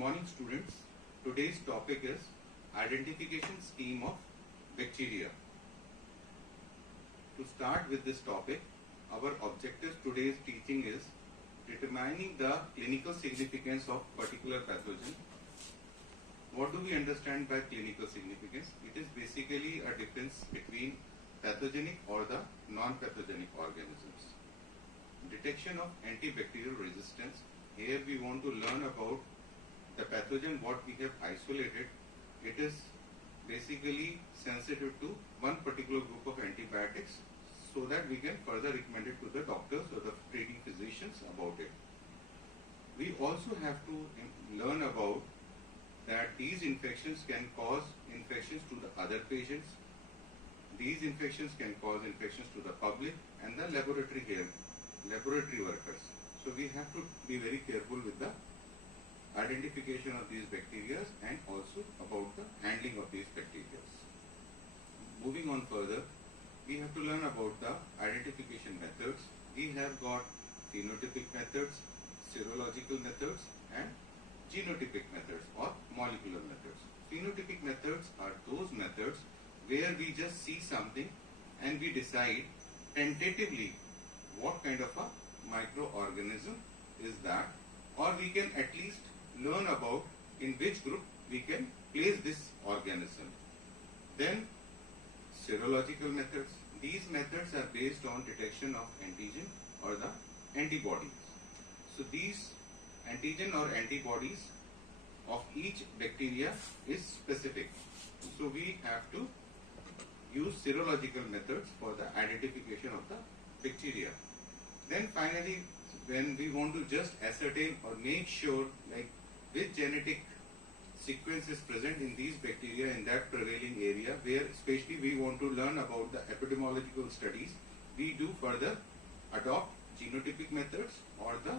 morning, students. Today's topic is identification scheme of bacteria. To start with this topic, our objective today's teaching is determining the clinical significance of particular pathogen. What do we understand by clinical significance? It is basically a difference between pathogenic or the non-pathogenic organisms. Detection of antibacterial resistance. Here we want to learn about the pathogen what we have isolated. It is basically sensitive to one particular group of antibiotics, so that we can further recommend it to the doctors or the treating physicians about it. We also have to learn about that these infections can cause infections to the other patients. These infections can cause infections to the public and the laboratory workers. So we have to be very careful with the identification of these bacteria and also about the handling of these bacteria. Moving on further, we have to learn about the identification methods. We have got phenotypic methods, serological methods and genotypic methods or molecular methods. Phenotypic methods are those methods where we just see something and we decide tentatively what kind of a microorganism is that, or we can at least learn about in which group we can place this organism. Then serological methods. These methods are based on detection of antigen or the antibodies. So these antigen or antibodies of each bacteria is specific. So we have to use serological methods for the identification of the bacteria. Then finally, when we want to just ascertain or make sure like which genetic sequence is present in these bacteria in that prevailing area, where especially we want to learn about the epidemiological studies, we do further adopt genotypic methods or the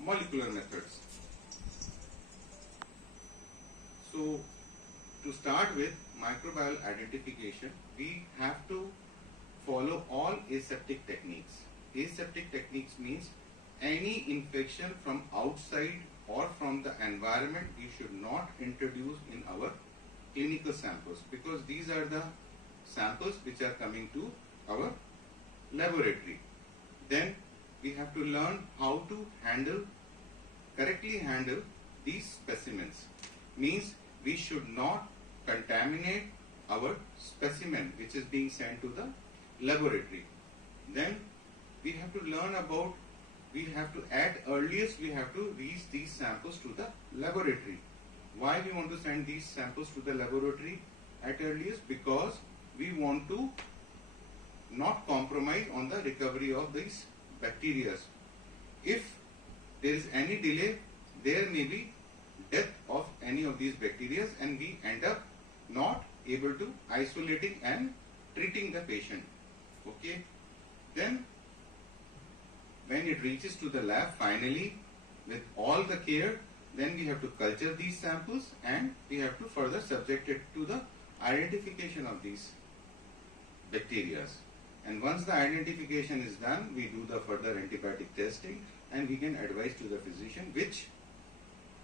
molecular methods. So to start with microbial identification, we have to follow all aseptic techniques. Aseptic techniques means any infection from outside or from the environment we should not introduce in our clinical samples, because these are the samples which are coming to our laboratory. Then we have to learn how to correctly handle these specimens. Means we should not contaminate our specimen which is being sent to the laboratory. Then we have to learn about, we have to at earliest we have to reach these samples to the laboratory. Why we want to send these samples to the laboratory at earliest? Because we want to not compromise on the recovery of these bacteria. If there is any delay, there may be death of any of these bacteria and we end up not able to isolating and treating the patient. Okay. Then when it reaches to the lab, finally with all the care, then we have to culture these samples and we have to further subject it to the identification of these bacteria. And once the identification is done, we do the further antibiotic testing and we can advise to the physician which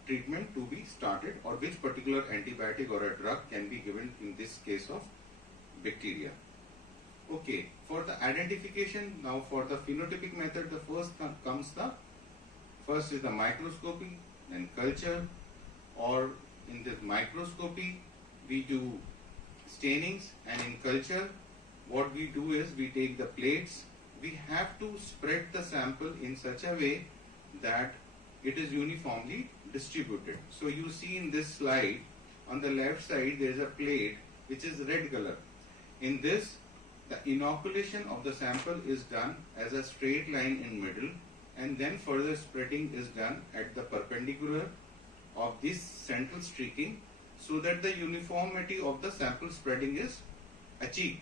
treatment to be started or which particular antibiotic or a drug can be given in this case of bacteria. Okay, for the identification, now for the phenotypic method, the first is the microscopy, then culture, or in the microscopy we do stainings, and in culture what we do is we take the plates, we have to spread the sample in such a way that it is uniformly distributed. So you see in this slide on the left side there is a plate which is red color. In this, the inoculation of the sample is done as a straight line in middle, and then further spreading is done at the perpendicular of this central streaking, so that the uniformity of the sample spreading is achieved.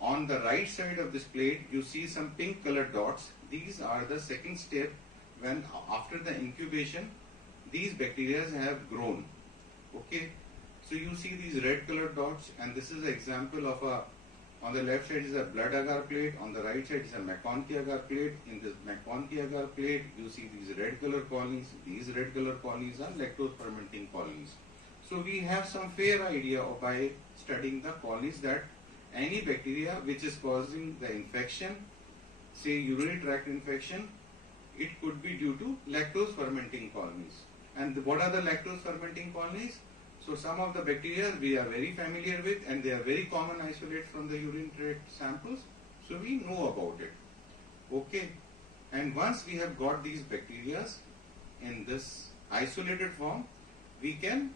On the right side of this plate you see some pink colored dots. These are the second step, when after the incubation these bacteria have grown. Okay, so you see these red colored dots, and this is an example of a On the left side is a blood agar plate, on the right side is a McConkey agar plate. In this McConkey agar plate, you see these red color colonies. These red color colonies are lactose fermenting colonies. So we have some fair idea of by studying the colonies that any bacteria which is causing the infection, say urinary tract infection, it could be due to lactose fermenting colonies. And what are the lactose fermenting colonies? So some of the bacteria we are very familiar with and they are very common isolate from the urine tract samples. So we know about it. Okay. And once we have got these bacteria in this isolated form, we can